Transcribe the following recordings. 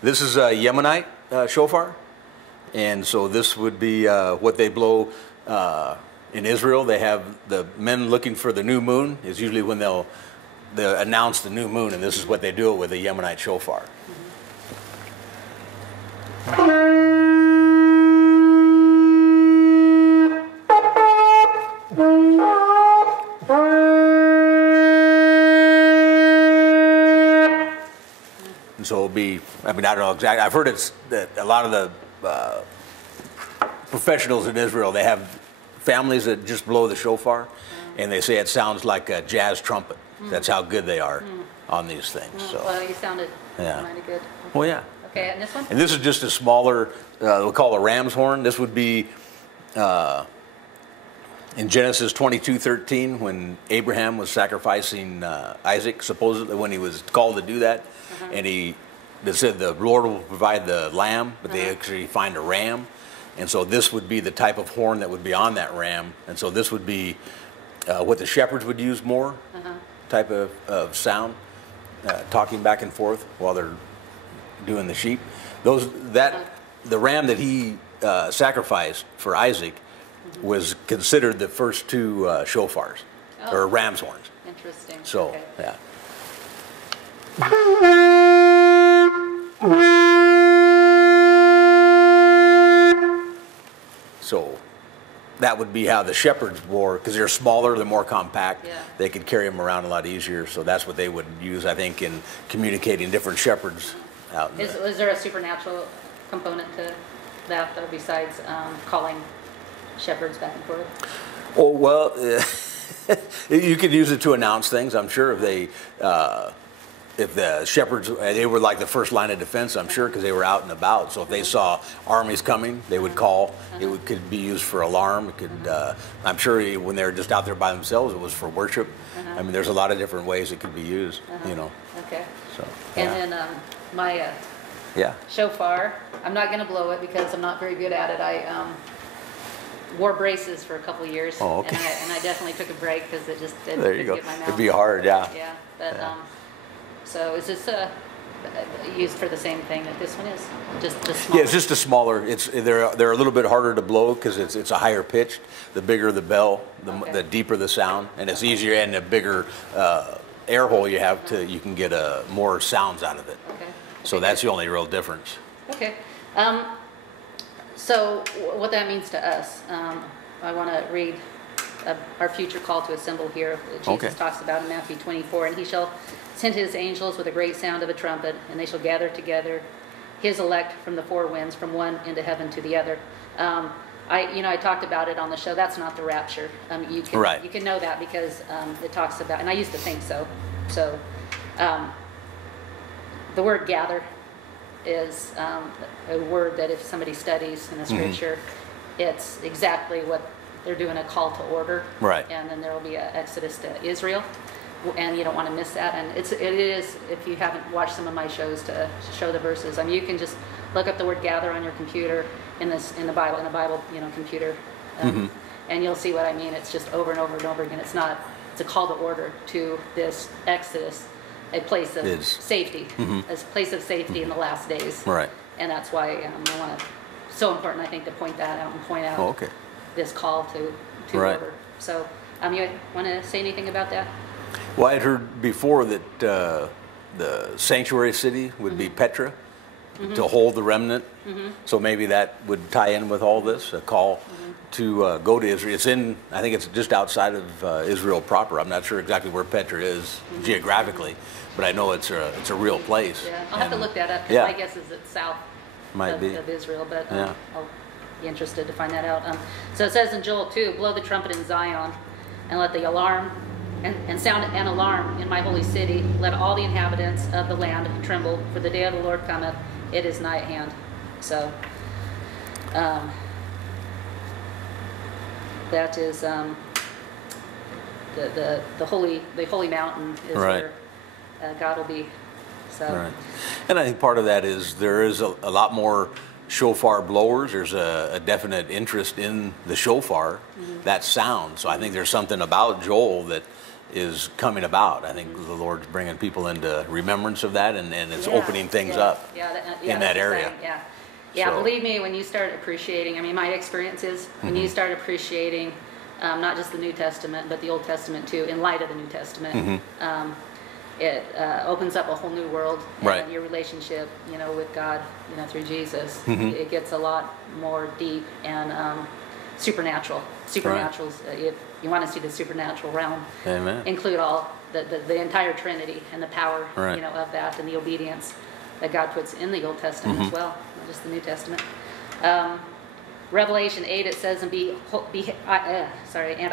This is a Yemenite shofar, and so this would be what they blow in Israel. They have the men looking for the new moon is usually when they'll announce the new moon, and this is what they do it with a Yemenite shofar. And so it'll be, I mean, I don't know exactly. I've heard it's that a lot of the professionals in Israel, they have families that just blow the shofar, and they say it sounds like a jazz trumpet. That's how good they are on these things. So. Well, you sounded mighty good. Well, yeah. Okay, and this one? And this is just a smaller, we'll call it a ram's horn. This would be in Genesis 22:13 when Abraham was sacrificing Isaac, supposedly when he was called to do that. And they said the Lord will provide the lamb, but they actually find a ram. And so this would be the type of horn that would be on that ram. And so this would be what the shepherds would use more, type of sound, talking back and forth while they're doing the sheep. The ram that he sacrificed for Isaac was considered the first two shofars, or ram's horns. Interesting. So, okay. yeah. So that would be how the shepherds wore, because they're smaller, they're more compact. Yeah. They could carry them around a lot easier. So that's what they would use, I think, in communicating different shepherds out. Is there a supernatural component to that, though, besides calling shepherds back and forth? Oh, well, you could use it to announce things, I'm sure. If the shepherds, they were like the first line of defense, I'm sure, because they were out and about. So if they saw armies coming, they would call. It could be used for alarm. It could, I'm sure when they were just out there by themselves, it was for worship. I mean, there's a lot of different ways it could be used, you know. Okay. So, and then my shofar, I'm not going to blow it because I'm not very good at it. I wore braces for a couple of years. Oh, okay. And I definitely took a break because it just didn't there you go. get my mouth. It'd be hard, yeah. Yeah, but so is this used for the same thing that this one is? Just the smaller? Yeah, it's just a smaller. They're a little bit harder to blow because it's a higher pitch. The bigger the bell, the deeper the sound, and it's easier, and the bigger air hole you have you can get more sounds out of it. Okay. So that's the only real difference. Okay. So what that means to us, I want to read our future call to assemble here. Jesus talks about in Matthew 24, and he shall send his angels with a great sound of a trumpet, and they shall gather together his elect from the four winds, from one into heaven to the other. I talked about it on the show. That's not the rapture. You can know that because it talks about, and I used to think so. So the word gather is a word that if somebody studies in the scripture, it's exactly what they're doing, a call to order. Right. And then there will be an exodus to Israel. And you don't want to miss that. And it is, if you haven't watched some of my shows to show the verses, I mean, you can just look up the word gather on your computer in the Bible computer, and you'll see what I mean. It's just over and over and over again. It's a call to order to this exodus, a place of safety, a place of safety in the last days. Right. And that's why I want to, so important, I think, to point that out and point out this call to order. So, you want to say anything about that? Well, I had heard before that the sanctuary city would be Petra, to hold the remnant. So maybe that would tie in with all this, a call to go to Israel. I think it's just outside of Israel proper. I'm not sure exactly where Petra is geographically, but I know it's a real place. Yeah, I'll have to look that up, because my guess is it's south of Israel, but I'll be interested to find that out. So it says in Joel 2, blow the trumpet in Zion, and let the alarm and sound an alarm in my holy city. Let all the inhabitants of the land tremble, for the day of the Lord cometh, it is nigh at hand. So that is the holy mountain is where God will be. So. Right. And I think part of that is there is a lot more shofar blowers. There's a definite interest in the shofar, that sound. So I think there's something about Joel that is coming about. I think the Lord's bringing people into remembrance of that, and it's opening things up in that area. Yeah, believe me, when you start appreciating, I mean, my experience is when you start appreciating not just the New Testament, but the Old Testament too, in light of the New Testament, it opens up a whole new world, and your relationship, with God, through Jesus, it gets a lot more deep and supernatural. Supernaturals, if you want to see the supernatural realm, include all the entire Trinity and the power, of that, and the obedience that God puts in the Old Testament as well, not just the New Testament. Revelation 8, it says, and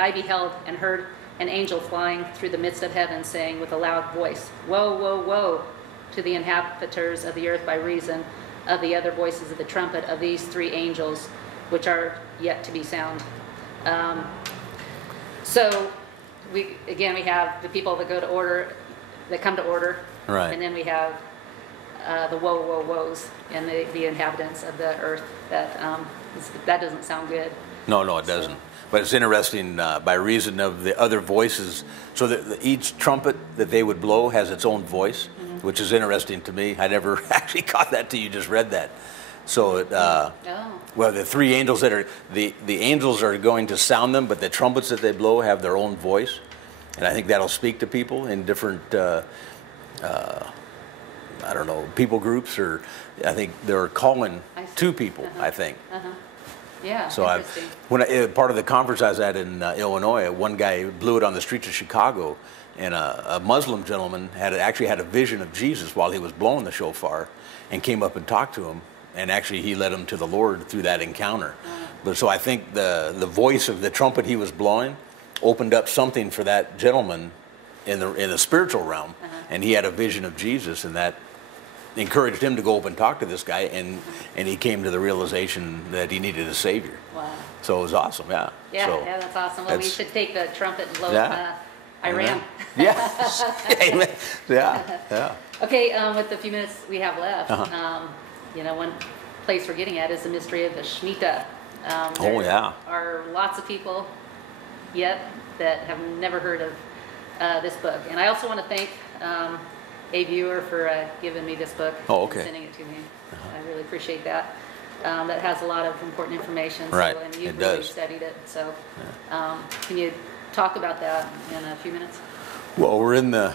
I beheld and heard an angel flying through the midst of heaven, saying with a loud voice, "Woe, woe, woe to the inhabitants of the earth by reason of the other voices of the trumpet of these three angels, which are yet to be sound." So we have the people that come to order, and then we have the woe, woe, woes, and the inhabitants of the earth. That doesn't sound good. No, it doesn't. But it's interesting by reason of the other voices. So that each trumpet that they would blow has its own voice, which is interesting to me. I never actually caught that till you just read that. So well, the three angels that are the angels are going to sound them, but the trumpets that they blow have their own voice, and I think that'll speak to people in different I don't know, people groups, or I think they're calling to people. I think. Yeah. So part of the conference I was at in Illinois, one guy blew it on the streets of Chicago, and a Muslim gentleman actually had a vision of Jesus while he was blowing the shofar, and came up and talked to him, and actually he led him to the Lord through that encounter. But so I think the voice of the trumpet he was blowing opened up something for that gentleman in the spiritual realm, and he had a vision of Jesus, and that encouraged him to go up and talk to this guy, and he came to the realization that he needed a savior. Wow. So it was awesome. Yeah, that's awesome. Well, we should take the trumpet and blow Iran. Yes. Amen. Yeah. Okay, with the few minutes we have left, one place we're getting at is the mystery of the Shemitah. There are lots of people yet that have never heard of this book, and I also want to thank a viewer for giving me this book and sending it to me. I really appreciate that. That has a lot of important information, and you've really studied it. So can you talk about that in a few minutes? Well, we're in the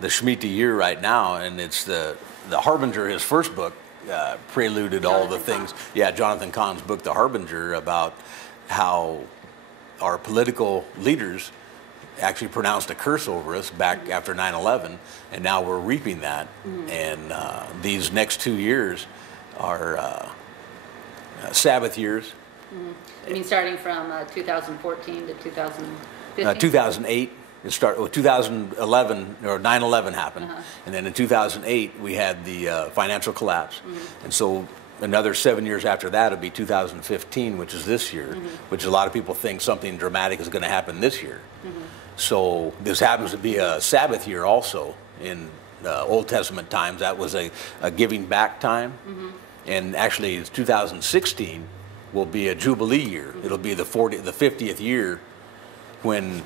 Shemitah year right now, and it's the Harbinger, his first book, preluded all the things. Yeah, Jonathan Cahn's book, The Harbinger, about how our political leaders actually pronounced a curse over us back after 9/11, and now we're reaping that. And these next 2 years are Sabbath years. You mean starting from 2014 to 2015? 2008. 2011 or 9/11 happened, and then in 2008 we had the financial collapse, and so another 7 years after that will be 2015, which is this year, which a lot of people think something dramatic is going to happen this year. So this happens to be a Sabbath year also in Old Testament times. That was a giving back time, and actually 2016 will be a Jubilee year. It'll be the 50th year when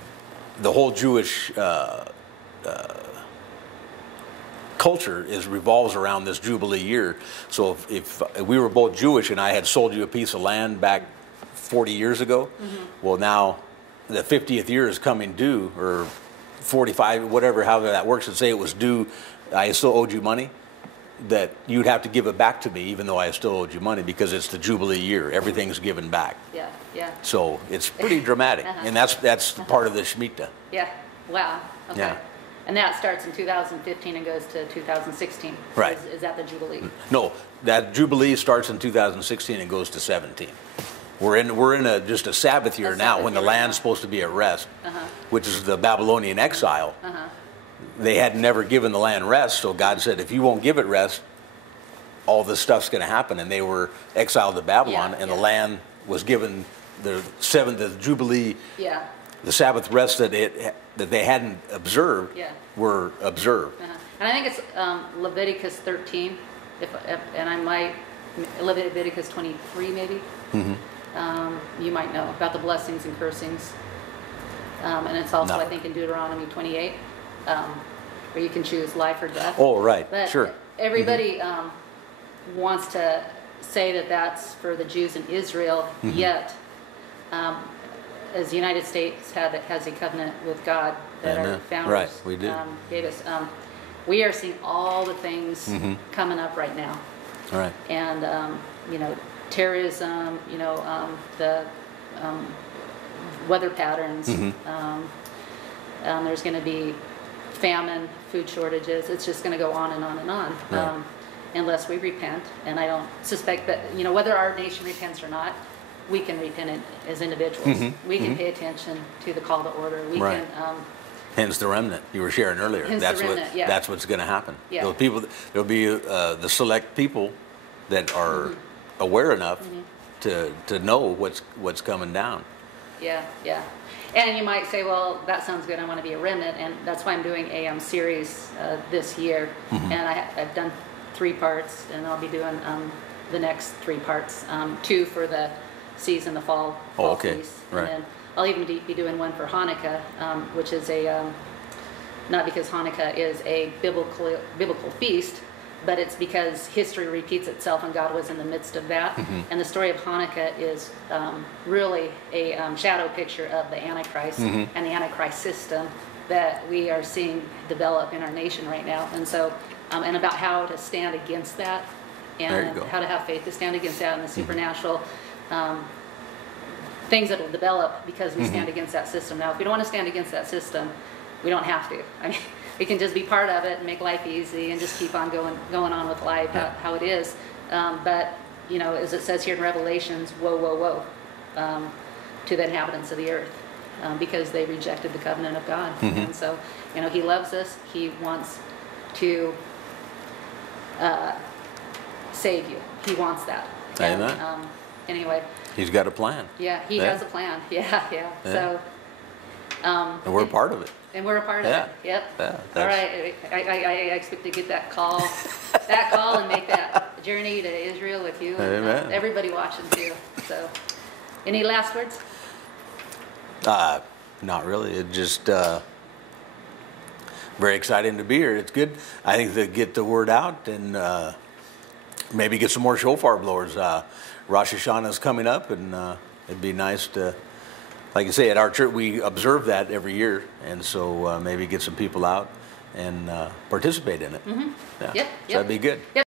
the whole Jewish culture revolves around this Jubilee year. So if we were both Jewish and I had sold you a piece of land back 40 years ago, well, now the 50th year is coming due, or 45, whatever, however that works, and say it was due, I still owed you money, that you'd have to give it back to me even though I still owed you money, because it's the Jubilee year. Everything's given back. Yeah. So it's pretty dramatic, and that's part of the Shemitah. Yeah. Wow. Okay. Yeah. And that starts in 2015 and goes to 2016. Right. Is that the Jubilee? No, that Jubilee starts in 2016 and goes to 17. We're in just a Sabbath year now, when the land's supposed to be at rest, which is the Babylonian exile. They had never given the land rest, so God said, if you won't give it rest, all this stuff's going to happen. And they were exiled to Babylon, and the land was given the Jubilee, the Sabbath rest that they hadn't observed, were observed. And I think it's Leviticus 13, and I might, Leviticus 23 maybe. You might know about the blessings and cursings. And it's also, No. I think, in Deuteronomy 28, where you can choose life or death. Oh, right. But Sure. everybody wants to say that that's for the Jews in Israel, yet as the United States has a covenant with God that our founders Right, we do. gave us, we are seeing all the things coming up right now. All right. And, you know, terrorism, you know, the weather patterns. There's going to be famine, food shortages. It's just going to go on and on and on. Right. Unless we repent. And I don't suspect that, you know, whether our nation repents or not, we can repent as individuals. We can pay attention to the call to order. We Right. can... Hence the remnant you were sharing earlier. Hence That's the remnant, what. yeah. That's what's going to happen. Yeah. Those people. There'll be the select people that are aware enough to know what's coming down. Yeah, yeah. And you might say, well, that sounds good. I want to be a remnant. And that's why I'm doing a series this year. And I've done 3 parts, and I'll be doing the next 3 parts. 2 for the season, the fall Okay. feast. Right. And then I'll even be doing one for Hanukkah, which is not because Hanukkah is a biblical feast, but it's because history repeats itself and God was in the midst of that. And the story of Hanukkah is really a shadow picture of the Antichrist and the Antichrist system that we are seeing develop in our nation right now. And so, and about how to stand against that, and how to have faith to stand against that, and the supernatural things that will develop because we stand against that system. Now, if we don't want to stand against that system, we don't have to. I mean, we can just be part of it and make life easy and just keep on going on with life how it is. But, you know, as it says here in Revelations, woe, woe, woe to the inhabitants of the earth because they rejected the covenant of God. And so, you know, he loves us. He wants to save you. He wants that. Amen. And, anyway. He's got a plan. Yeah, he has a plan. Yeah. So. And we're part of it. And we're a part of it. Yep. Yeah, all right. I expect to get that call, and make that journey to Israel with you and everybody watching too. So, any last words? Not really. It just very exciting to be here. It's good. I think to get the word out and maybe get some more shofar blowers. Rosh Hashanah is coming up, and it'd be nice to, like you say, at our church we observe that every year, and so maybe get some people out and participate in it. Yep. So that'd be good. Yep.